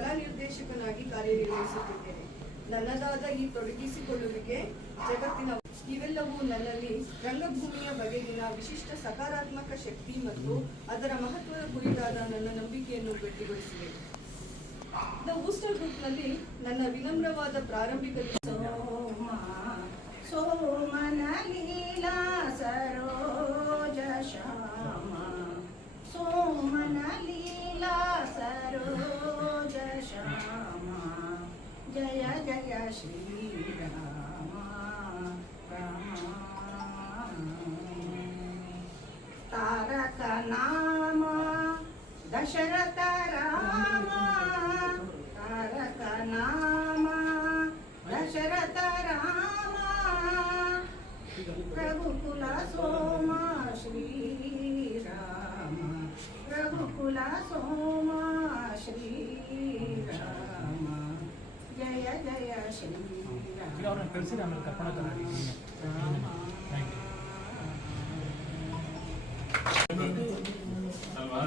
ಕಲಾ ನಿರ್ದೇಶಕನಾಗಿ ಕಾರ್ಯನಿರ್ವಹಿಸುತ್ತಿದ್ದೇನೆ. ನನ್ನದಾದ ಈ ತೊಡಗಿಸಿಕೊಳ್ಳುವಿಕೆ ಜಗತ್ತಿನ ಇವೆಲ್ಲವೂ ನನ್ನಲ್ಲಿ ರಂಗಭೂಮಿಯ ಬಗೆಗಿನ ವಿಶಿಷ್ಟ ಸಕಾರಾತ್ಮಕ ಶಕ್ತಿ ಮತ್ತು ಅದರ ಮಹತ್ವದ ಕುರಿತಾದ ನನ್ನ ನಂಬಿಕೆಯನ್ನು ಗಟ್ಟಿಗೊಳಿಸಿವೆ. ದ ಬೂಸ್ಟರ್ ಗ್ರೂಪ್ನಲ್ಲಿ ನನ್ನ ವಿನಮ್ರವಾದ ಪ್ರಾರಂಭಿಕ ಸೋಮನ ಲೀಲಾ ಸರೋಜ ಶ್ಯಾಮ, ಸೋಮನ ಲೀಲಾ ಸರೋಜ ಶ್ಯಾಮ, ಜಯ ಜಯ ಶ್ರೀರಾಮ ರಾಮ. ತಾರಕ ನಾಮ ದಶರಥ ರಾಮ, ತಾರಕ ನಾಮ ದಶರಥ ರಾಮ, ರಘುಕುಲ ಸೋಮ ಶ್ರೀರಾಮ, ರಘುಕುಲ ಸೋಮ ಶ್ರೀರಾಮ, ಜಯ ಜಯ ಶ್ರೀರಾಮ. ಅಲ್ವಾ,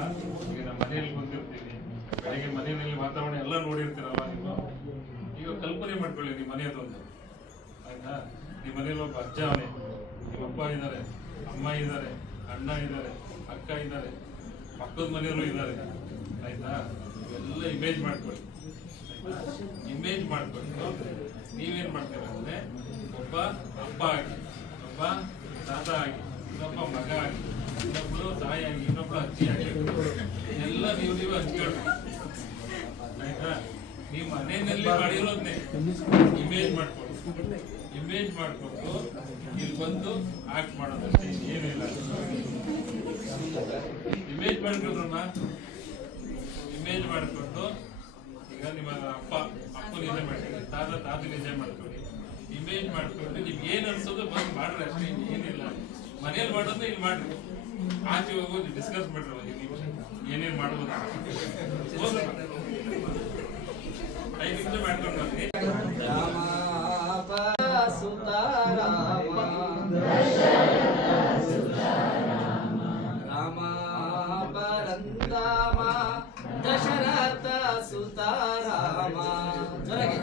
ಈಗ ನಮ್ಮ ಮನೆಯಲ್ಲಿ ಬಂದಿರ್ತೀವಿ, ಬೆಳಗ್ಗೆ ಮನೆಯಲ್ಲಿ ವಾತಾವರಣ ಎಲ್ಲ ನೋಡಿರ್ತೀರಲ್ವಾ ನೀವು. ಈಗ ಕಲ್ಪನೆ ಮಾಡ್ಕೊಳ್ಳಿ ನಿಮ್ಮ ಮನೆಯದೊಂದು, ಆಯ್ತಾ? ನಿಮ್ಮ ಮನೇಲಿ ಒಬ್ಬ ಅಜ್ಜ ಅವನೇ, ನಿಮ್ಮ ಅಪ್ಪ ಇದ್ದಾರೆ, ಅಮ್ಮ ಇದ್ದಾರೆ, ಅಣ್ಣ ಇದ್ದಾರೆ, ಅಕ್ಕ ಇದ್ದಾರೆ, ಪಕ್ಕದ ಮನೆಯಲ್ಲೂ ಇದ್ದಾರೆ, ಆಯ್ತಾ? ಇವೆಲ್ಲ ಇಮೇಜ್ ಮಾಡ್ಕೊಳ್ಳಿ, ಆಯ್ತಾ? ಇಮೇಜ್ ಮಾಡ್ಕೊಂಡು ನೀವೇನ್ ಮಾಡ್ತೀರ ಅಂದ್ರೆ, ಒಬ್ಬ ಅಪ್ಪ ಆಗಿ, ಒಬ್ಬ ತಾತ ಆಗಿ, ಇನ್ನೊಬ್ಬ ಮಗ ಆಗಿ, ಇನ್ನೊಬ್ಳು ತಾಯಿ ಆಗಿ, ಇನ್ನೊಬ್ಳು ಅಜ್ಜಿ ಆಗಿ, ಎಲ್ಲ ನೀವು ಹಂಚ್ಕೊಳ್ರಿ, ಆಯ್ತಾ? ನೀವು ಮನೆಯಲ್ಲಿ ಮಾಡಿರೋದನ್ನೇ ಇಮೇಜ್ ಮಾಡ್ಕೊಳ್ಳಿ. ಇಮೇಜ್ ಮಾಡಿಕೊಂಡು ಇಲ್ಲಿ ಬಂದು ಆಕ್ಟ್ ಮಾಡೋದಷ್ಟೇ, ಏನಿಲ್ಲ. ಇಮೇಜ್ ಮಾಡ್ಕೊಂಡ್ರಮ್ಮ, ಇಮೇಜ್ ಮಾಡಿಕೊಂಡು ಈಗ ನಿಮ್ಮ ಅಪ್ಪ ನಿಜ ಮಾಡ್ಕೊಳ್ಳಿ, ತಾತ ನಿಜ ಮಾಡ್ಕೊಳ್ಳಿ. ಇಮೇಜ್ ಮಾಡ್ಕೊಂಡು ನಿಮ್ಗೆ ಏನ್ ಅನ್ಸೋದು ಬಂದು ಮಾಡ್ರಿ ಅಷ್ಟೇ, ಏನಿಲ್ಲ. ಮನೇಲಿ ಮಾಡೋದು ಇಲ್ಲಿ ಮಾಡ್ರಿ, ಆಚೆ ಹೋಗೋದು ಡಿಸ್ಕಸ್ ಮಾಡ್ರಿ, ಏನೇನ್ ಮಾಡ್ಬೋದು 5 ನಿಮಿಷ ಮಾಡ್ಕೊಂಡು ಬನ್ನಿ. ರಾಮ ಪರಂಧಾಮ ದಶರಥ ಸುತ ರಾಮ, ಜೊರಗೆ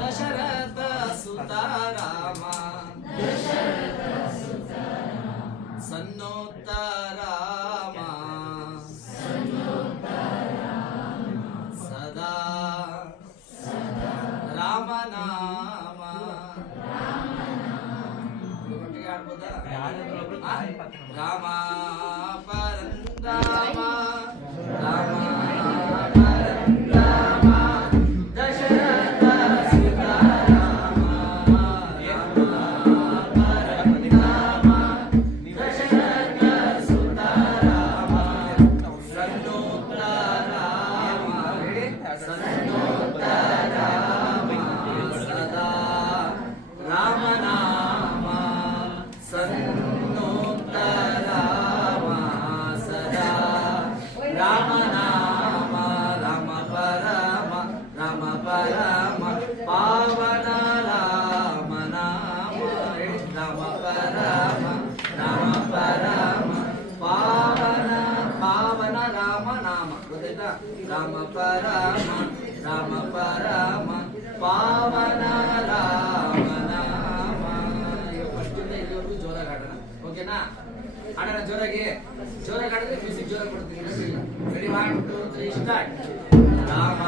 ದಶರಥ ಸುತ ರಾಮ, ಸನ್ನೋತ್ತ ರಾಮ, ಸದಾ ರಾಮನಾಮ. ರಾಮ ಪರಂಧಾಮ, ರಾಮ ಪರಂಧಾಮ ದಶರಥ ಸುತ ರಾಮ, ರಾಮ ಪರಂಧಾಮ ದಶರಥ ಸುತ ರಾಮ, ಸನ್ನೋತ್ತ ರಾಮ, ಸನ್ನೋತ್ತ ರಾಮ, ಸದಾ ರಾಮನಾಮ, ಸನ್ನೋತ್ತ ರಾಮ, ಸದಾ ರಾಮನಾಮ. ರಾಮ ಪರಮ, ರಾಮ ಪರಮ ಪಾವನ ರಾಮನಾಮ, ರಾಮ ಪರಮ, ರಾಮ ಪರಮ ಪಾವನ ಪಾವನ ರಾಮನಾಮ. ಗೊತ್ತಾಯ್ತಾ? ರಾಮ ಪರಮ, ರಾಮ ಪರಮ ಪಾವನ ರಾಮನಾಮ. ಫಸ್ಟ್ ಇಲ್ಲಿವರೆಗೂ ಜೋರಾಗಿ ಆಡೋಣ, ಓಕೆನಾ? ಆಡೋಣ ಜೋರಾಗಿ. ಜೋರಾಗಿ ಆಡಿದ್ರೆ ಮ್ಯೂಸಿಕ್ ಜೋರಾಗಿ ಕೊಡ್ತೀನಿ. Ready, 1 2 3 start. ರಾಮ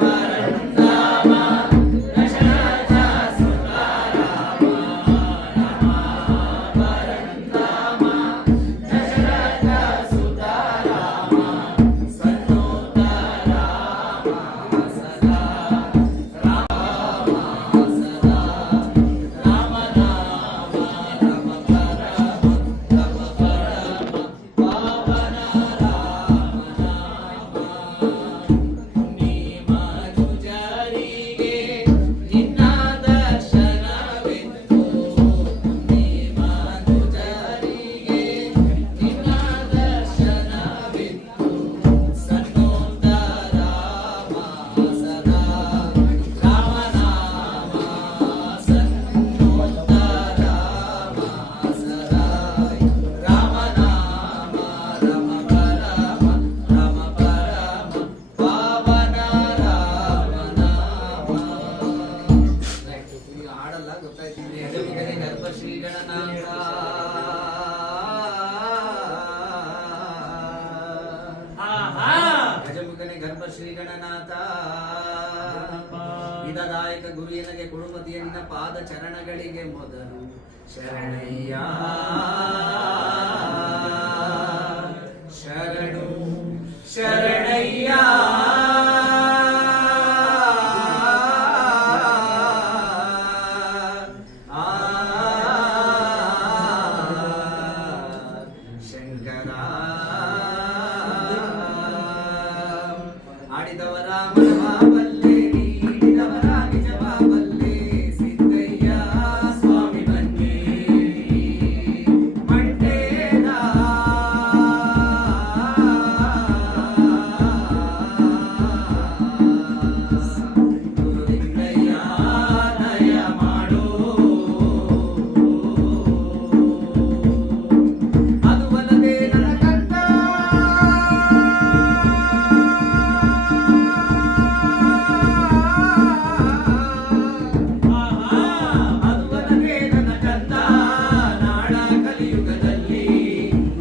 ಪರಂಧಾಮ ದಶರಥ ಸುತ ರಾಮ, ರಾಮ ಪರಂಧಾಮ ದಶರಥ ಸುತ ರಾಮ, ಸನ್ನೋತ್ತ ರಾಮ, ಸದಾ ರಾಮ, ಸದಾ ರಾಮನಾಮ, ರಾಮ ಪರಮ, ರಾಮ ಪರಮ ಪಾವನ ರಾಮನಾಮ. ಶ್ರೀ ಗಣನಾಥ ವಿಧದಾಯಕ ಗುರು ಎನಗೆ ಕುಡುಮತಿಯ ನಿನ್ನ ಪಾದ ಚರಣಗಳಿಗೆ ಮೊದಲು ಶರಣಯ್ಯ ಶರಣು ಶರಣಯ್ಯ ಶಂಕರ ಆಡಿದವರ ಮನವಾಬಲ್ಲೆ ನೀಡಿದವರ ನಿಜವಾಬಲ್ಲೆ ಸಿದ್ದಯ್ಯ ಸ್ವಾಮಿ ಬನ್ನಿ ಮಂಟೇದ ಗುರುಲಿಂಗಯ್ಯ ದಯ ಮಾಡೋ ಅದು ಅಲ್ಲದೆ ನನ್ನ ಕಂದ ಅದುವಲ್ಲದೆ ನನ್ನ ಕಂದ ನಾಡ ಕಲಿಯುಗದಲ್ಲಿ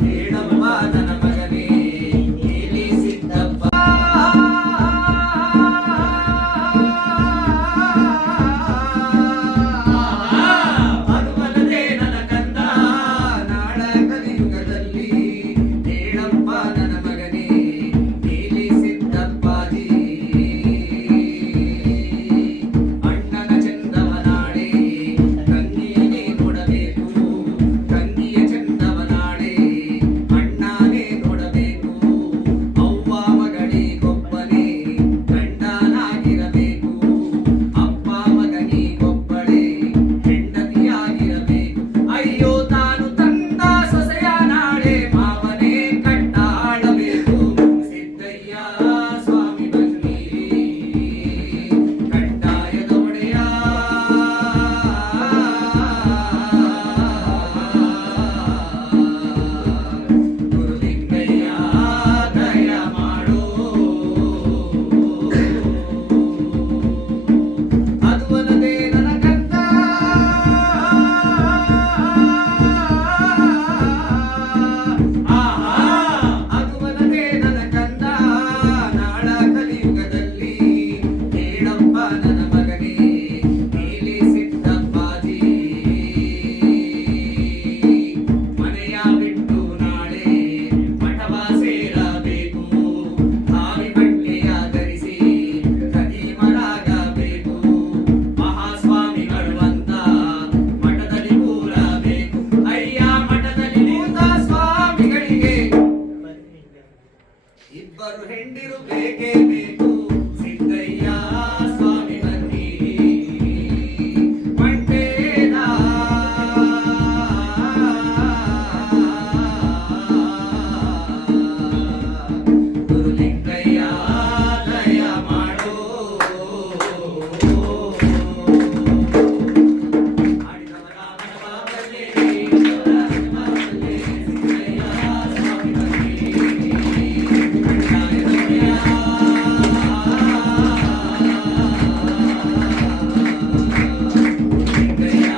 ಹೇಳಪ್ಪ ನನ್ನ ಮಗನೇ ಇಲ್ಲಿ ಸಿದ್ದಪ್ಪ ಅದುವಲ್ಲದೆ ನನ್ನ ಕಂದ ನಾಡ ಕಲಿಯುಗದಲ್ಲಿ ಹೇಳಪ್ಪ ನನ್ನ ಮಗನೇ ಇಲ್ಲಿ ಸಿದ್ದಪ್ಪಾಜಿ ಅಣ್ಣನ ಚಂದವನಾಡೆ ತಂಗಿಯೇ ನೋಡಬೇಕು ತಂಗಿಯ ಚಂದವನಾಡೆ ಅಣ್ಣನೇ ನೋಡಬೇಕು ಅವ್ವ ಮಗಳಿಗೊಬ್ಬನೇ ಗಂಡನಾಗಿರಬೇಕು ಅಪ್ಪ ಮಗನಿಗೊಬ್ಬಳೇ ಹೆಂಡತಿಯಾಗಿರಬೇಕು ಅಯ್ಯೋ ತಾನು ತಂದ ಸೊಸೆಯ ನಾಳೆ ಮಾವನೇ ಕಟ್ಟಾಳಬೇಕು ಸಿದ್ದಯ್ಯ ಸ್ವಾಮಿ ಬನ್ನಿ ಕಡ್ಡಾಯದ ಒಡೆಯ ಗುರುಲಿಂಗಯ್ಯ ದಯ ಮಾಡೋ ಅದುವಲ್ಲದೆ ನನ್ನ ಕಂದ ಅದುವಲ್ಲದೆ ನನ್ನ ಕಂದ ನಾಡ ಕಲಿಯುಗದಲ್ಲಿ ಹೇಳಪ್ಪ ನನ್ನ ಮಗನೇ ನೀಲಿ ಸಿದ್ದಪ್ಪಾಜಿ ಮನೆಯ ಬಿಟ್ಟು ನಾಳೆ ಮಠವ ಸೇರಬೇಕು ಭಾವಿ ಬಟ್ಟೆಯ ಧರಿಸಿ ಖದೀಮರಾಗಬೇಕು ಮಹಾಸ್ವಾಮಿಗಳು ಅಂತ ಮಠದಲ್ಲಿ ಕೂರಬೇಕು ಅಯ್ಯ ಮಠದಲ್ಲಿ ಕೂತ ಸ್ವಾಮಿಗಳಿಗೆ ಇಬ್ಬರು ಹೆಂಡಿರು ಬೇಕೇ ಬೇಕು ಸಿದ್ದಯ್ಯ ಸ್ವಾಮಿ ಬನ್ನಿ ಮಂಟೇದ ಗುರುಲಿಂಗಯ್ಯ ದಯ ಮಾಡೋ ಆಡಿದವರ ಮನವಾಬಲ್ಲೆ ನೀಡಿದವರ ನಿಜವಾಬಲ್ಲೆ ಸಿದ್ದಯ್ಯ ಸ್ವಾಮಿ ಬನ್ನಿ ಗುರುಲಿಂಗಯ್ಯ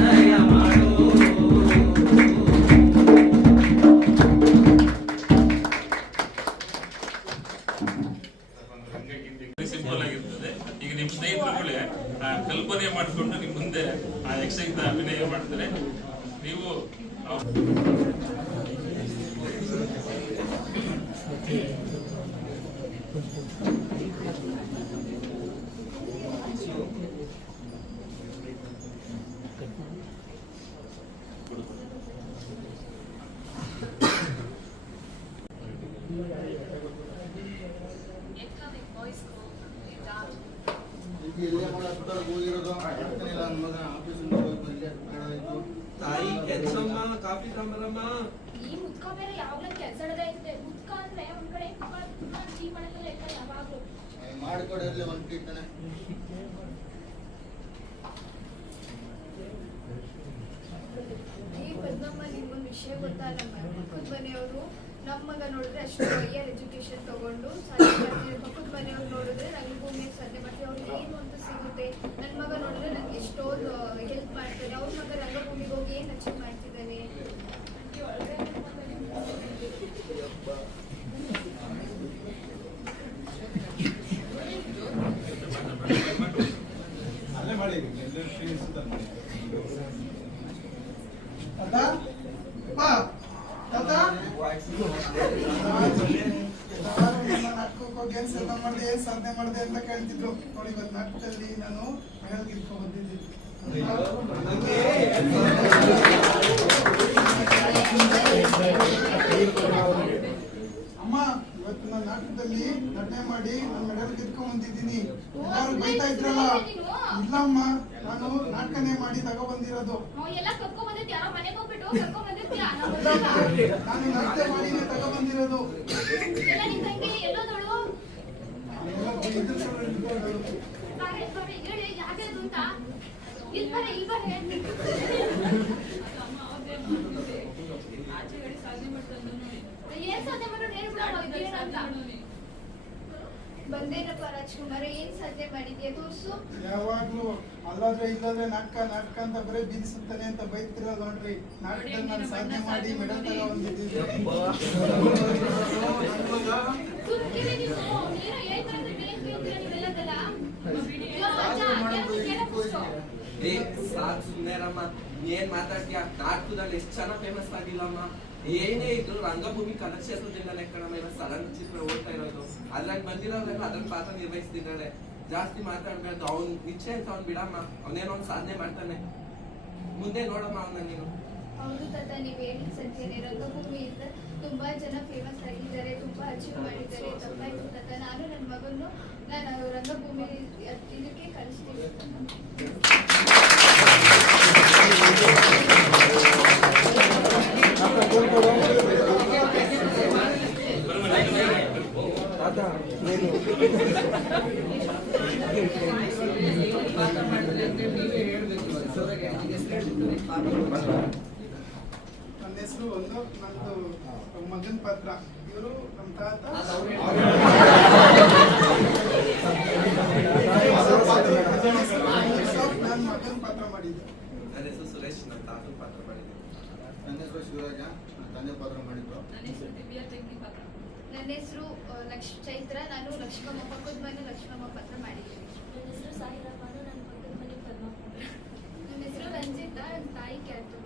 ದಯ ಮಾಡೋ ಸಿಂಪಲ್ ಆಗಿರ್ತದೆ. ಈಗ ನಿಮ್ಮ ಸ್ನೇಹಿತರುಗಳೇ ಆ ಕಲ್ಪನೆ ಮಾಡಿಕೊಂಡು ನಿಮ್ಮ ಮುಂದೆ ಆ ಯಕ್ಷಗೀತ ಅಭಿನಯ ಮಾಡ್ತಾರೆ. ನೀವು Incoming voice call from Blue Dot. ಎಲ್ಲೇ ಮಾಡಕ್ಕೆ ಹೋಗಿರೋದು ಆಗ್ತಾನಿಲ್ಲ ನನ್ನ ಮಗ ಆಫೀಸಿಂದ ಹೋಗಿ ಬಂದೆ ಆಯ್ತು ತಾಯಿ ಕೆಲ್ಸಮ್ಮ ಕಾಫಿ ತಗೊಂಬರಮ್ಮ ಈ ಮುದ್ಕ ಬೇರೆ ಯಾವಾಗಲೂ ಕೆಲಸಡದೇ ಇರುತ್ತೆ. ಮುದ್ಕ ಅಂದ್ರೆ ಒಂದ್ ಕಡೆ ಟೀ ಮಾಡಲ್ಲ ಇಲ್ಲ ಯಾವಾಗಲೂ. ಮಾಡಿಕೊಡಿರ್ಲಿ ಒಂದು ಕೀರ್ತನೆ ಈ ಪದ್ಮಮ್ಮ ನಿಮ್ಗೊಂದು ವಿಷಯ ಗೊತ್ತಾ? ನಮ್ಮ ಪಕ್ಕದ ಮನೆಯವರು ನಮ್ಮ ಮಗ ನೋಡಿದ್ರೆ ಅಷ್ಟು ಹೈಯರ್ ಎಜುಕೇಶನ್ ತಗೊಂಡು ಪಕ್ಕದ ಮನೆಯವ್ರು ನೋಡಿದ್ರೆ ರಂಗಭೂಮಿ ಸಂಜೆ ಮತ್ತೆ ಅವ್ರಿಗೆ ಏನು ಅಂತ ಸಿಗುತ್ತೆ. ನನ್ನ ಮಗ ನೋಡಿದ್ರೆ ನಂಗೆ ಎಷ್ಟೊಂದು ಹೆಲ್ಪ್ ಮಾಡ್ತಾರೆ. ಅವ್ರ ಮಗ ರಂಗಭೂಮಿಗೆ ಹೋಗಿ ಏನು ಅಚೀವ್ ಮಾಡ್ತಿದ್ದಾನೆ. ನಾಟಕಕ್ಕೆ ಹೋಗಿ ಏನ್ ಸಾಧನೆ ಮಾಡಿದೆ ಏನ್ ಸಾಧನೆ ಮಾಡಿದೆ ಅಂತ ಕೇಳ್ತಿದ್ರು ನೋಡಿ. ಇವತ್ತು ನಾಟಕದಲ್ಲಿ ನಾನು ಮೆಡಲ್ ಗೆದ್ಕೊಂಡು ಬಂದಿದ್ದೀನಿ. ಅಮ್ಮ ಇವತ್ತು ನಾನು ನಾಟಕದಲ್ಲಿ ನಟನೆ ಮಾಡಿ ನಾನು ಮೆಡಲ್ ಗೆದ್ಕೊಂಡ್ ಬಂದಿದ್ದೀನಿ. ಎಲ್ಲಾರು ಬೈತಾ ಇದ್ರಲ್ಲ, ಇಲ್ಲ ಅಮ್ಮ ನಾನು ನಾಟಕನೇ ಮಾಡಿ ತಗೋ ಬಂದಿರೋದು. ಎಲ್ಲ ಕರ್ಕೊಂಡ್ ಬಂದಿದ್ದೆ, ಯಾರೋ ಮನೆಗೆ ಹೋಗ್ಬಿಟ್ಟು ಕರ್ಕೊಂಡ್ ಬಂದಿರ್ತೀಯ. ನಾನು ನಾಟಕ ಮಾಡಿನೇ ತಗೋ ಬಂದಿರೋದು. ಎಲ್ಲ ನಿನ್ ತಂಗಿ ಎಲ್ಲೋದಳು? ಹೇಳಿ ಯಾವ್ದು ಅಂತ. ಇಲ್ಲಿ ಬರ್ರೆ. ಏನ್ ಸಾಧನೆ ಮಾಡೋದು ಹೇಳ್ಬಿಡ ಬಂದೇನಪ್ಪ ರಾಜ್ಕುಮಾರ, ಏನ್ ಸಾಧನೆ ಮಾಡಿದ್ಯಾ ತೋರ್ಸು. ಯಾವಾಗ್ಲೂ ಅಲ್ಲಾದ್ರೆ ಇಲ್ಲಾದ್ರೆ ನಾಟಕ ಅಂತ ಬರೀ ಬೀದಿಸುತ್ತಾನೆ ಅಂತ ಬೈತಿರೋದು ನೋಡ್ರಿ. ನಾಟಕದಲ್ಲಿ ನಾನು ಸಾಧನೆ ಮಾಡಿ ಮೆಡಲ್ ತಗೋ ಬಂದಿದ್ದೀನಿ. ಸುಮ್ಕಿರಿ ನೀವು, ನೀನು ಹೇಳ್ತಾರಂದ್ರೆ ಬೇರೆ ಕೇಳ್ತೀರ ನೀವೆಲ್ಲದಲ್ಲ. ಏ ಸಾಕ್ ಸುಮ್ನೆರಮ್ಮ, ಏನ್ ಮಾತಾಡ್ತೀಯ? ನಾಟಕದಲ್ಲಿ ಎಷ್ಟು ಜನ ಫೇಮಸ್ ಆಗಿಲ್ಲಮ್ಮ. ಏನೇ ಇದ್ರು ರಂಗಭೂಮಿ ಕಲಾಕ್ಷೇತ್ರದಿಂದಲೇ ಕಣಮ್ಮ ಇವಾಗ ಚಲನಚಿತ್ರ ಓಡ್ತಾ ಇರೋದು. ಅದ್ರಲ್ಲಿ ಬಂದಿರೋದ್ರೆಲ್ಲ ಅದ್ರಲ್ಲಿ ಪಾತ್ರ ನಿರ್ವಹಿಸ್ತಿದ್ದಾಳೆ. ಜಾಸ್ತಿ ಮಾತಾಡ್ಬಾರ್ದು. ಅವ್ನ್ ನಿಶ್ಚಯ ಅಂತ ಅವ್ನ್ ಬಿಡಮ್ಮ, ಅವನೇನೋ ಒಂದ್ ಸಾಧನೆ ಮಾಡ್ತಾನೆ. ಮುಂದೆ ನೋಡಮ್ಮ ಅವನ್ನ ನೀನು. ಹೌದು ತಾತ, ನೀವ್ ಹೇಳಿದ ಸತ್ಯನೇ. ರಂಗಭೂಮಿಯಿಂದ ತುಂಬಾ ಜನ ಫೇಮಸ್ ಆಗಿದ್ದಾರೆ, ತುಂಬಾ ಅಚೀವ್ ಮಾಡಿದ್ದಾರೆ. ತಪ್ಪಾಯ್ತು ತಾತ, ನಾನು ನನ್ನ ಮಗನ್ನು ನಾನು ರಂಗಭೂಮಿ ಇದಕ್ಕೆ ಕಳಿಸ್ತೀನಿ. ನನ್ನ ಹೆಸರು ಒಂದು, ನಂದು ಮಗನ್ ಪಾತ್ರ. ಇವರು ನಮ್ಮ ತಾತ. ನಾನು ಮಗನ್ ಪಾತ್ರ ಮಾಡಿದ್ದೆ. ನನ್ನ ಹೆಸರು ಸುರೇಶ್, ನನ್ನ ತಾತನ ಪಾತ್ರ ಮಾಡಿದ್ದೆ. ನನ್ನ ಹೆಸರು ಶಿವರಾಜ, ನನ್ನ ತಂದೆ ಪಾತ್ರ ಮಾಡಿದ್ರು. ನನ್ನ ಹೆಸರು ಚೈತ್ರ, ನಾನು ಲಕ್ಷ್ಮಮ್ಮ ಪಕ್ಕದ ಮನೆ ಲಕ್ಷ್ಮಮ್ಮ ಪಾತ್ರ ಮಾಡಿದ್ದೀನಿ. ನನ್ನ ಹೆಸರು ಸಾಯಿರಮ್ಮ, ನನ್ನ ಪಕ್ಕದ ಮನೆ ಪದ್ಮಮ್ಮ. ನನ್ನ ಹೆಸರು ರಂಜಿತಾ, ನನ್ನ ತಾಯಿ ಕ್ಯಾರೆಕ್ಟರ್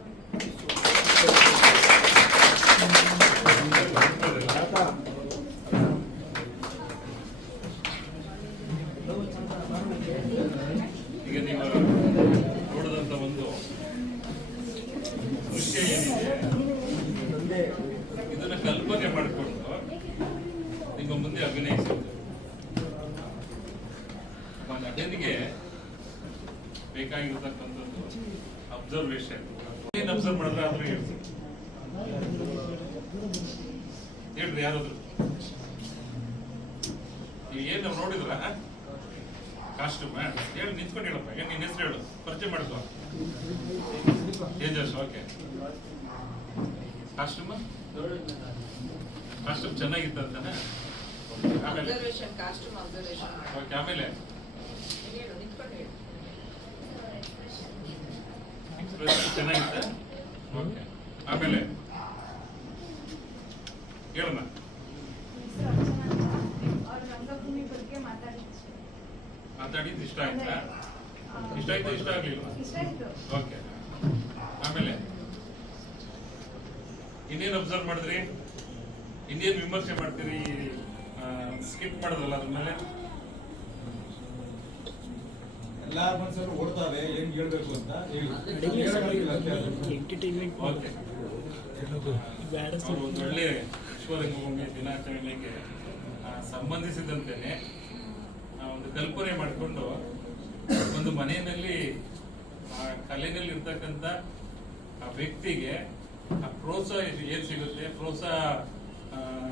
ಈಗ ನೀವು ನೋಡಿದಂತ ಒಂದು ದೃಶ್ಯ ಏನಿದೆ ಇದನ್ನ ಕಲ್ಪನೆ ಮಾಡಿಕೊಂಡು ನಿಮ್ಮ ಮುಂದೆ ಅಭಿನಯಿಸಿದ್ದು. ನಟನಿಗೆ ಬೇಕಾಗಿರತಕ್ಕಂಥದ್ದು ಅಬ್ಸರ್ವೇಷನ್. ಏನ್ ಅಬ್ಸರ್ವ್ ಮಾಡಿದ್ರೆ ಆದ್ರೂ ಹೇಳ್ರಿ ಯಾರಾದ್ರು ಏನ್ ನಾವು ನೋಡಿದ್ರ ಕಾಸ್ಟ್ಯೂಮ್ ಹೇಳಿ ನಿಂತ್ಕೊಂಡು ಹೇಳಪ್ಪ. ಏನ್ ನಿನ್ನ ಹೆಸರು ಹೇಳು, ಪರಿಚಯ ಮಾಡಿದ್ವ? ತೇಜಸ್. ಓಕೆ, ಕಾಸ್ಟ್ಯೂಮ್ ಚೆನ್ನಾಗಿತ್ತು ಅಂತಾನೆ. ಆಮೇಲೆ ಓಕೆ, ಆಮೇಲೆ ಎಕ್ಸ್ಪ್ರೆಷನ್ ಚೆನ್ನಾಗಿತ್ತ? ಓಕೆ, ಆಮೇಲೆ ಹೇಳೋಣ. ಅವ್ರ ರಂಗಭೂಮಿ ಬಗ್ಗೆ ಮಾತಾಡಿದ್ದು ಇಷ್ಟ ಆಯ್ತಾ? ಇಷ್ಟ ಆಯ್ತಾ, ಇಷ್ಟ ಆಗ್ಲಿಲ್ವಾ? ಇಷ್ಟ ಆಯ್ತು. ಓಕೆ, ಆಮೇಲೆ ಇನ್ನೇನು ಅಬ್ಸರ್ವ್ ಮಾಡಿದ್ರಿ? ಇನ್ನೇನು ವಿಮರ್ಶೆ ಮಾಡ್ತೀರಿ? ಸ್ಕಿಪ್ ಮಾಡಿದ್ರಲ್ಲ ಅದ್ರ ಮೇಲೆ ಎಲ್ಲಾ ಮನಸ್ಸರು ಓಡ್ತಾವೆ ಏನ್ ಹೇಳ್ಬೇಕು ಅಂತ ಹೇಳಿ. ಓಕೆ, ಅವರು ಒಂದು ಒಳ್ಳೆ ವಿಶ್ವರಂಗಭೂಮಿ ದಿನಾಚರಣೆಗೆ ಸಂಬಂಧಿಸಿದಂತೆನೆ ಒಂದು ಕಲ್ಪನೆ ಮಾಡಿಕೊಂಡು ಒಂದು ಮನೆಯಲ್ಲಿ ಆ ಕಲೆಯಲ್ಲಿ ಇರ್ತಕ್ಕಂಥ ಆ ವ್ಯಕ್ತಿಗೆ ಆ ಪ್ರೋತ್ಸಾಹ ಏನ್ ಸಿಗುತ್ತೆ, ಪ್ರೋತ್ಸಾಹ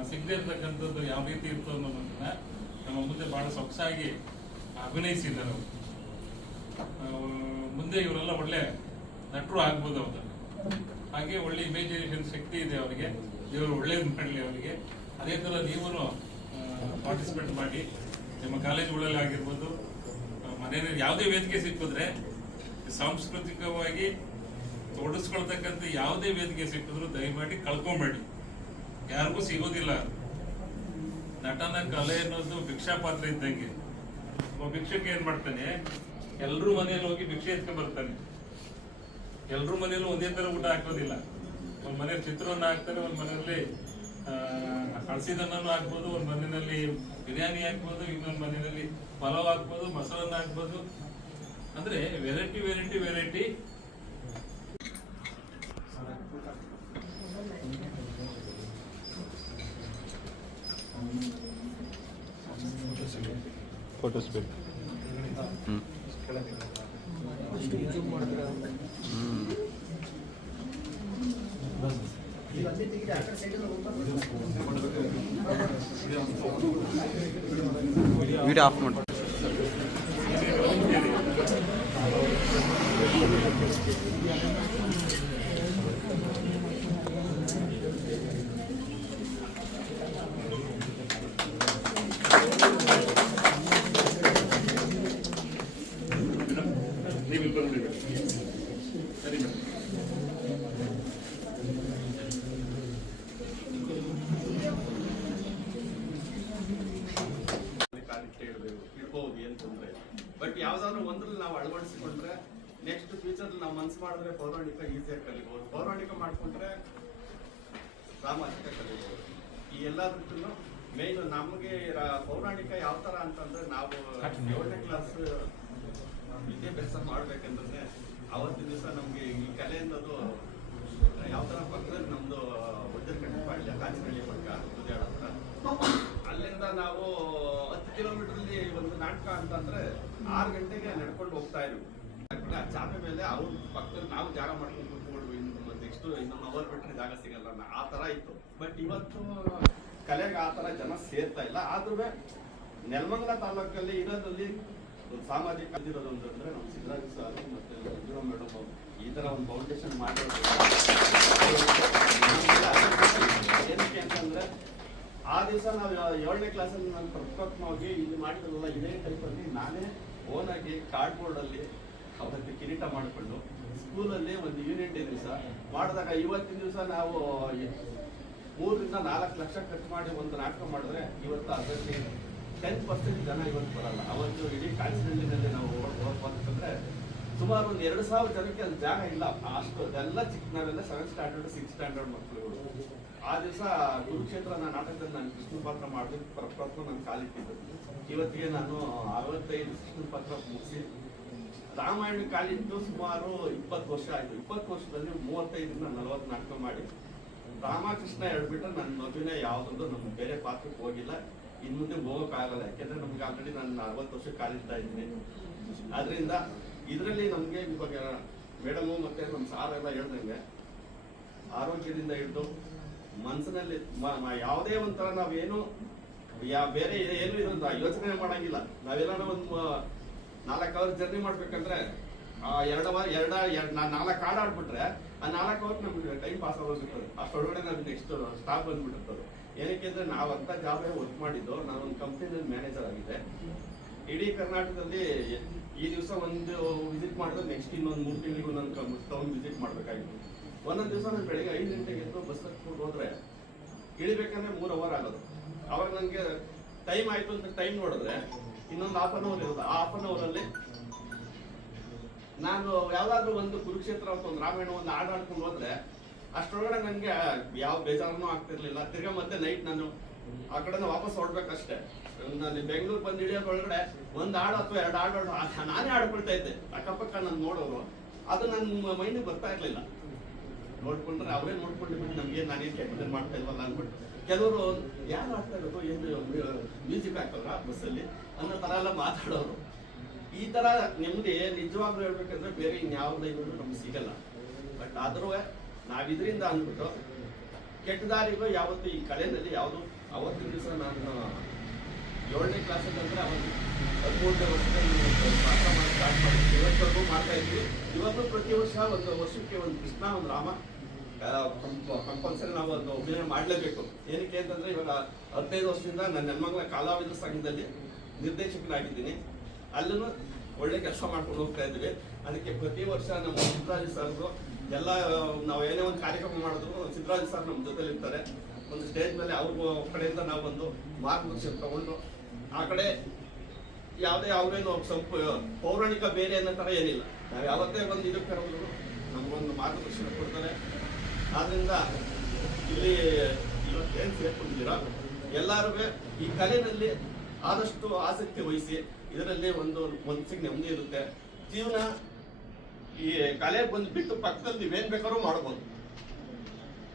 ಸಿಗದೆ ಇರ್ತಕ್ಕಂಥದ್ದು ಯಾವ ರೀತಿ ಇರ್ತದೆ ಅನ್ನೋದನ್ನ ನಮ್ಮ ಮುಂದೆ ಬಹಳ ಸೊಗಸಾಗಿ ಅಭಿನಯಿಸಿದ್ದಾರೆ. ಮುಂದೆ ಇವರೆಲ್ಲ ಒಳ್ಳೆ ನಟರು ಆಗ್ಬೋದು ಅವ್ರ. ಹಾಗೆ ಒಳ್ಳೆ ಇಮೇಜಿನೇಷನ್ ಶಕ್ತಿ ಇದೆ ಅವರಿಗೆ. ದೇವರು ಒಳ್ಳೇದು ಮಾಡಲಿ ಅವರಿಗೆ. ಅದೇ ತರ ನೀವು ಪಾರ್ಟಿಸಿಪೇಟ್ ಮಾಡಿ ನಿಮ್ಮ ಕಾಲೇಜುಗಳಲ್ಲಿ ಆಗಿರ್ಬೋದು, ಮನೆಯಲ್ಲಿ ಯಾವುದೇ ವೇದಿಕೆ ಸಿಕ್ಕಿದ್ರೆ ಸಾಂಸ್ಕೃತಿಕವಾಗಿ ತೊಡಗಿಸ್ಕೊಳ್ತಕ್ಕಂಥ ಯಾವುದೇ ವೇದಿಕೆ ಸಿಕ್ಕಿದ್ರು ದಯಮಾಡಿ ಕಳ್ಕೊಂಬೇಡಿ. ಯಾರಿಗೂ ಸಿಗೋದಿಲ್ಲ. ನಟನ ಕಲೆ ಅನ್ನೋದು ಭಿಕ್ಷಾ ಪಾತ್ರ ಇದ್ದಂಗೆ. ಒಬ್ಬ ಭಿಕ್ಷಕ್ಕೆ ಏನ್ ಮಾಡ್ತಾನೆ, ಎಲ್ರೂ ಮನೆಯಲ್ಲಿ ಹೋಗಿ ಭಿಕ್ಷೆ ಎತ್ಕೊಂಡ್ ಬರ್ತಾನೆ. ಎಲ್ರೂ ಮನೆಯಲ್ಲೂ ಒಂದೇ ತರ ಊಟ ಹಾಕೋದಿಲ್ಲ. ಒಂದ್ ಮನೇಲಿ ಚಿತ್ರಾನ್ನ ಹಾಕ್ತಾರೆ, ಒಂದ್ ಮನೆಯಲ್ಲಿ ಹಳಸಿದನ್ನೂ ಹಾಕ್ಬೋದು, ಒಂದು ಮನೆಯಲ್ಲಿ ಬಿರಿಯಾನಿ ಹಾಕ್ಬೋದು, ಇನ್ನೊಂದು ಮನೆಯಲ್ಲಿ ಪಲಾವ್ ಹಾಕ್ಬೋದು, ಮೊಸರನ್ನ ಹಾಕ್ಬೋದು. ಅಂದ್ರೆ ವೆರೈಟಿ ವೆರೈಟಿ ವೆರೈಟಿ. ಫೋಟೋಸ್ ಬೇಕು. ವಿಡಿಯೋ ಆಫ್ ಮಾಡಿ. ಸರಿ ಮೇಡಮ್. ಇಡ್ಬೋದು ಏನ್ ತೊಂದರೆ ಇಲ್ಲ. ಬಟ್ ಯಾವ್ದಾದ್ರು ಒಂದ್ರಲ್ಲಿ ನಾವು ಅಳವಡಿಸಿಕೊಂಡ್ರೆ ನೆಕ್ಸ್ಟ್ ಫ್ಯೂಚರ್ ನಾವು ಮನ್ಸು ಮಾಡಿದ್ರೆ ಪೌರಾಣಿಕ ಈಸಿಯಾಗಿ ಕಲಿಬಹುದು. ಪೌರಾಣಿಕ ಮಾಡ್ಕೊಂಡ್ರೆ ಸಾಮಾಜಿಕ ಕಲಿಬಹುದು. ಈ ಎಲ್ಲದಕ್ಕೂ ಮೇನ್ ನಮಗೆ ಪೌರಾಣಿಕ ಯಾವ ತರ ಅಂತಂದ್ರೆ ನಾವು 7ನೇ ಕ್ಲಾಸ್ ವಿದ್ಯಾಭ್ಯಾಸ ಮಾಡ್ಬೇಕಂದ್ರೆ ಅವತ್ತಿನ ದಿವಸ ನಮ್ಗೆ ಈ ಕಲೆ ಅನ್ನೋದು ಯಾವ ತರ ಪಕ್ಕದಲ್ಲಿ ನಮ್ದು ಒಡ್ಡರ್ಕಂಡಿ ಪಾಳ್ಯ ಕಾಚಿನಹಳ್ಳಿ ಪಕ್ಕ ಉದ್ಯಾಳ ಹತ್ರ, ಅಲ್ಲಿಂದ ನಾವು 10 ಕಿಲೋಮೀಟರ್ಲಿ ಒಂದು ನಾಟಕ ಅಂತಂದ್ರೆ 6 ಗಂಟೆಗೆ ನಡ್ಕೊಂಡು ಹೋಗ್ತಾ ಇದ್ವಿ. ಆ ಚಾಪೆ ಮೇಲೆ ಅವ್ರ ಪಕ್ಕದಲ್ಲಿ ನಾವು ಜಾಗ ಮಾಡ್ಕೊಂಡು ಕೂತ್ಕೊಂಡ್ವಿ. ನೆಕ್ಸ್ಟ್ ಇನ್ನೊಂದು ಅವರ್ ಬಿಟ್ಟರೆ ಜಾಗ ಸಿಗಲ್ಲ, ಆ ತರ ಇತ್ತು. ಬಟ್ ಇವತ್ತು ಕಲೆಗೆ ಆ ತರ ಜನ ಸೇರ್ತಾ ಇಲ್ಲ. ಆದ್ರೂ ನೆಲಮಂಗಲ ತಾಲೂಕಲ್ಲಿ ಇರೋದ್ರಲ್ಲಿ ಸಾಮಾಜಿಕ ಇರೋದು ಅಂತಂದ್ರೆ ನಮ್ಮ ಸಿದ್ದರಾಜ್ ಸರ್ ಮತ್ತೆ ಮಂಜುಳಾ ಮೇಡಮ್ ಈ ತರ ಒಂದು ಫೌಂಡೇಶನ್ ಮಾಡಿರೋದು ಏನಕ್ಕೆ ಅಂತಂದ್ರೆ ಆ ದಿವಸ ನಾವು 7ನೇ ಕ್ಲಾಸಲ್ಲಿ ನಾನು ಪ್ರಪ್ರಥಮವಾಗಿ ಇದು ಮಾಡಿದ್ರಲ್ಲ ಇದೇ ಟೈಪಲ್ಲಿ ನಾನೇ ಓನಾಗಿ ಕಾರ್ಡ್ಬೋರ್ಡ್ ಅಲ್ಲಿ ಅವತ್ತು ಕಿರೀಟ ಮಾಡಿಕೊಂಡು ಸ್ಕೂಲಲ್ಲಿ ಒಂದು ಯೂನಿಟ್ ಡೇ ದಿವಸ ಮಾಡಿದಾಗ ಇವತ್ತಿನ ದಿವಸ ನಾವು 3 ರಿಂದ 4 ಲಕ್ಷ ಖರ್ಚು ಮಾಡಿ ಒಂದು ನಾಟಕ ಮಾಡಿದ್ರೆ ಇವತ್ತು ಅದರಲ್ಲಿ 10% ಜನ ಇವತ್ತು ಬರಲ್ಲ. ಅವತ್ತು ಇಡೀ ಕಾಂಚಿನಹಳ್ಳಿನಲ್ಲಿ ನಾವು ಹೋಗ್ಬೇಕಂದ್ರೆ ಸುಮಾರು ಒಂದು 2,000 ಜನಕ್ಕೆ ಅಲ್ಲಿ ಜಾಗ ಇಲ್ಲ. ಅಷ್ಟು ಅದೆಲ್ಲ ನಾವೆಲ್ಲ 7th ಸ್ಟ್ಯಾಂಡರ್ಡ್ 6th ಸ್ಟ್ಯಾಂಡರ್ಡ್ ಮಕ್ಕಳುಗಳು. ಆ ದಿವಸ ಕುರುಕ್ಷೇತ್ರ ನಾಟಕದಲ್ಲಿ ನಾನು ಕೃಷ್ಣ ಪಾತ್ರ ಮಾಡಿದ್ರೆ ಪ್ರಪ್ರಥಮ ನಾನು ಕಾಲಿಟ್ಟಿದ್ದು. ಇವತ್ತಿಗೆ ನಾನು 65 ಕೃಷ್ಣ ಪಾತ್ರ ಮುಗಿಸಿ ರಾಮಾಯಣ ಕಾಲಿಟ್ಟು ಸುಮಾರು 20 ವರ್ಷ ಆಯ್ತು. 20 ವರ್ಷದಲ್ಲಿ 35 ರಿಂದ 40 ನಾಟಕ ಮಾಡಿ ರಾಮಕೃಷ್ಣ ಹೇಳ್ಬಿಟ್ರೆ ನನ್ನ ಮಗುವಿನ ಯಾವುದೊಂದು ನಮ್ಗೆ ಬೇರೆ ಪಾತ್ರಕ್ಕೆ ಹೋಗಿಲ್ಲ. ಇನ್ ಮುಂದೆ ಹೋಗೋಕ್ಕಾಗಲ್ಲ, ಯಾಕೆಂದ್ರೆ ನಮ್ಗೆ ಆಲ್ರೆಡಿ ನಾನು 40 ವರ್ಷ ಕಾಲಿಡ್ತಾ ಇದ್ದೀನಿ. ಆದ್ರಿಂದ ಇದರಲ್ಲಿ ನಮ್ಗೆ ಇವಾಗ ಮೇಡಮು ಮತ್ತೆ ನಮ್ಮ ಸಾರ್ ಎಲ್ಲ ಹೇಳ್ದಂಗೆ ಆರೋಗ್ಯದಿಂದ ಹಿಡಿದು ಮನಸ್ಸಿನಲ್ಲಿ ಯಾವುದೇ ಒಂಥರ ನಾವೇನು ಬೇರೆ ಏನು ಇರೋದು ಯೋಚನೆ ಮಾಡಂಗಿಲ್ಲ. ನಾವೆಲ್ಲ ಒಂದು 4 ಅವರ್ ಜರ್ನಿ ಮಾಡ್ಬೇಕಂದ್ರೆ 4 ಹಾಡು ಆಡ್ಬಿಟ್ರೆ ಆ 4 ಅವರ್ ನಮ್ಗೆ ಟೈಮ್ ಪಾಸ್ ಆಗೋಗಿರ್ತದೆ. ಅಷ್ಟೊಳಗಡೆ ನಮ್ಗೆ ನೆಕ್ಸ್ಟ್ ಸ್ಟಾಪ್ ಬಂದ್ಬಿಟ್ಟಿರ್ತದೆ. ಏನಕ್ಕೆ ಅಂದ್ರೆ ನಾವಂತ ಜಾಬೇ ವರ್ಕ್ ಮಾಡಿದ್ದು. ನಾನೊಂದು ಕಂಪ್ನಿನಲ್ಲಿ ಮ್ಯಾನೇಜರ್ ಆಗಿದೆ. ಇಡೀ ಕರ್ನಾಟಕದಲ್ಲಿ ಈ ದಿವಸ ಒಂದು ವಿಸಿಟ್ ಮಾಡಿದ್ರೆ ನೆಕ್ಸ್ಟ್ ಇನ್ನೊಂದು 3 ತಿಂಗಳಿಗೆ ಒಂದೊಂದು ಟೌನ್ ವಿಸಿಟ್ ಮಾಡ್ಬೇಕಾಗಿತ್ತು. ಒಂದೊಂದು ದಿವಸ ನಾನು ಬೆಳಿಗ್ಗೆ 5 ಗಂಟೆಗೆ ಎದ್ದು ಬಸ್ ಹತ್ಕೊಂಡು ಹೋದ್ರೆ ಇಳಿಬೇಕಂದ್ರೆ 3 ಅವರ್ ಆಗೋದು. ಅವಾಗ ನನಗೆ ಟೈಮ್ ಆಯ್ತು ಅಂತ ಟೈಮ್ ನೋಡಿದ್ರೆ ಇನ್ನೊಂದು 1/2 ಅವರ್ ಇರೋದು. ಆ 1/2 ಅವರಲ್ಲಿ ನಾನು ಯಾವ್ದಾದ್ರು ಒಂದು ಕುರುಕ್ಷೇತ್ರ ಒಂದು ರಾಮಾಯಣ ಒಂದು ಹಾಡು ಆಡ್ಕೊಂಡು ಹೋದ್ರೆ ಅಷ್ಟೊಳಗಡೆ ನನಗೆ ಯಾವ ಬೇಜಾರನೂ ಆಗ್ತಿರ್ಲಿಲ್ಲ. ತಿರ್ಗಾ ಮತ್ತೆ ನೈಟ್ ನಾನು ಆ ಕಡೆ ವಾಪಸ್ ಹೊರಡ್ಬೇಕಷ್ಟೇ. ನಾನು ಬೆಂಗಳೂರು ಬಂದು ಇಳಿಯೋದ್ರೊಳಗಡೆ 1 ಹಾಡು ಅಥವಾ 2 ಹಾಡು ನಾನೇ ಆಡ್ಕೊಳ್ತಾ ಇದ್ದೆ. ಅಕ್ಕಪಕ್ಕ ನಾನು ನೋಡೋರು ಅದು ನನ್ನ ಮೈಂಡಿಗೆ ಬರ್ತಾ ಇರ್ಲಿಲ್ಲ. ನೋಡ್ಕೊಂಡ್ರೆ ಅವರೇ ನೋಡ್ಕೊಂಡಿಬಿಟ್ಟು ನಮ್ಗೆ ನಾನೇನು ಕೆಟ್ಟದನ್ನು ಮಾಡ್ತಾ ಇಲ್ವಲ್ಲ ಅಂದ್ಬಿಟ್ಟು ಕೆಲವರು ಯಾರು ಆಡ್ತಾ ಇರೋದು ಏನು ಮ್ಯೂಸಿಕ್ ಹಾಕೋರ ಬಸ್ಸಲ್ಲಿ ಅನ್ನೋ ತರ ಎಲ್ಲ ಮಾತಾಡೋರು. ಈ ತರ ನೆಮ್ಮದಿ ನಿಜವಾಗ್ಲೂ ಹೇಳ್ಬೇಕಂದ್ರೆ ಬೇರೆ ಇನ್ಯಾವ್ದು ಇನ್ನೊಂದು ನಮ್ಗೆ ಸಿಗಲ್ಲ. ಬಟ್ ಆದ್ರೂ ನಾವಿದ್ರಿಂದ ಅಂದ್ಬಿಟ್ಟು ಕೆಟ್ಟದಾರಿಗೂ ಯಾವತ್ತು ಈ ಕಲೆಯಲ್ಲಿ ಯಾವುದು ಅವತ್ತಿನ ದಿವಸ ನಾನು 7ನೇ ಕ್ಲಾಸಲ್ಲಿ ಅಂದ್ರೆ ಅವತ್ತು 13ನೇ ವರ್ಷದಲ್ಲಿ ಪಾಠ ಮಾಡಿ ಸ್ಟಾರ್ಟ್ ಮಾಡಿ ಇವತ್ತವರೆಗೂ ಮಾಡ್ತಾ ಇದ್ವಿ. ಇವಾಗಲೂ ಪ್ರತಿ ವರ್ಷ ಒಂದು ವರ್ಷಕ್ಕೆ ಒಂದು ಕೃಷ್ಣ ಒಂದು ರಾಮ ಕಂಪಲ್ಸರಿ ನಾವು ಒಂದು ಅಭಿನಯ ಮಾಡಲೇಬೇಕು. ಏನಕ್ಕೆ ಅಂತಂದ್ರೆ ಇವಾಗ 15 ವರ್ಷದಿಂದ ನನ್ನ ಹೆಣ್ಮಗಳ ಕಲಾವಿದರ ಸಂಘದಲ್ಲಿ ನಿರ್ದೇಶಕನಾಗಿದ್ದೀನಿ. ಅಲ್ಲೂ ಒಳ್ಳೆ ಕೆಲಸ ಮಾಡ್ಕೊಂಡು ಹೋಗ್ತಾ ಇದ್ವಿ. ಅದಕ್ಕೆ ಪ್ರತಿ ವರ್ಷ ನಮ್ಮ ಸಿದ್ದರಾಜ್ ಸರ್ಗಳು ಎಲ್ಲ ನಾವು ಏನೇ ಒಂದು ಕಾರ್ಯಕ್ರಮ ಮಾಡಿದ್ರು ಸಿದ್ದರಾಜ್ ಸರ್ ನಮ್ಮ ಜೊತೆಲಿ ಇರ್ತಾರೆ. ಒಂದು ಸ್ಟೇಜ್ ಮೇಲೆ ಅವ್ರ ಕಡೆಯಿಂದ ನಾವು ಒಂದು ಮಾರ್ಗದರ್ಶನ ತಗೊಂಡು ಆ ಕಡೆ ಯಾವುದೇ ಅವ್ರೇನು ಪೌರಾಣಿಕ ಬೇರೆ ಅನ್ನೋ ಥರ ಏನಿಲ್ಲ. ನಾವು ಯಾವತ್ತೇ ಒಂದು ಇದಕ್ಕೆ ಕರೆದ್ರು ನಮಗೊಂದು ಮಾರ್ಗದರ್ಶನ ಕೊಡ್ತಾರೆ. ಆದ್ರಿಂದ ಇಲ್ಲಿ ಇವತ್ತು ಏನು ಸೇರ್ಕೊಂಡಿದ್ದೀರಾ ಎಲ್ಲರೂ ಈ ಕಲೆಯಲ್ಲಿ ಆದಷ್ಟು ಆಸಕ್ತಿ ವಹಿಸಿ ಇದರಲ್ಲಿ ಒಂದು ಮನಸ್ಸಿಗೆ ನೆಮ್ಮದಿ ಇರುತ್ತೆ. ಜೀವನ ಈ ಕಲೆ ಬಂದ್ಬಿಟ್ಟು ಪಕ್ಕದಲ್ಲಿ ನೀವೇನ್ ಬೇಕಾದ್ರೂ ಮಾಡ್ಬೋದು.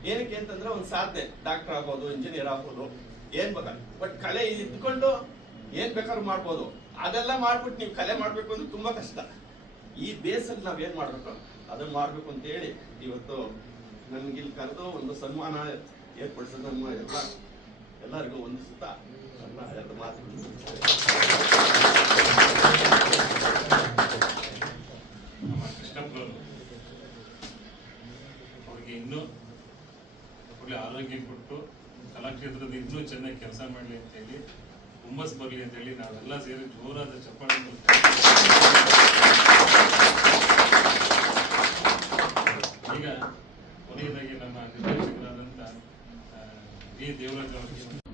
ಏನಕ್ಕೆ ಅಂತಂದ್ರೆ ಒಂದು ಸಾಧನೆ, ಡಾಕ್ಟರ್ ಆಗ್ಬೋದು, ಇಂಜಿನಿಯರ್ ಆಗ್ಬೋದು, ಏನ್ ಬೇಕಾ. ಬಟ್ ಕಲೆ ಇದ್ಕೊಂಡು ಏನ್ ಬೇಕಾದ್ರೂ ಮಾಡ್ಬೋದು. ಅದೆಲ್ಲ ಮಾಡ್ಬಿಟ್ಟು ನೀವು ಕಲೆ ಮಾಡ್ಬೇಕು ಅಂದ್ರೆ ತುಂಬಾ ಕಷ್ಟ. ಈ ಬೇಸಲ್ಲಿ ನಾವೇನ್ ಮಾಡ್ಬೇಕು ಅದನ್ನ ಮಾಡ್ಬೇಕು ಅಂತ ಹೇಳಿ ಇವತ್ತು ನನ್ಗೆ ಇಲ್ಲಿ ಕರೆದು ಒಂದು ಸನ್ಮಾನ ಏರ್ಪಡಿಸೋದು ನಮ್ಮ ಎಲ್ಲರಿಗೂ ವಂದಿಸುತ್ತಾ ನನ್ನ ಎರಡು ಮಾತುಗಳು. ನಮ್ಮ ಕೃಷ್ಣಪ್ಪನವರು ಅವ್ರಿಗೆ ಇನ್ನೂ ಒಳ್ಳೆ ಆರೋಗ್ಯ ಕೊಟ್ಟು ಕಲಾಕ್ಷೇತ್ರದ ಇನ್ನೂ ಚೆನ್ನಾಗಿ ಕೆಲಸ ಮಾಡಲಿ ಅಂತೇಳಿ, ಹುಮ್ಮಸ್ ಬರಲಿ ಅಂತೇಳಿ ನಾವೆಲ್ಲ ಸೇರಿ ಜೋರಾದ ಚಪ್ಪಾಳೆ ಈಗ ಕೊನೆಯದಾಗಿ ನಮ್ಮ ನಿರ್ದೇಶಕರಾದಂಥ ವಿ ದೇವರಾಜ್ ಅವರಿಗೆ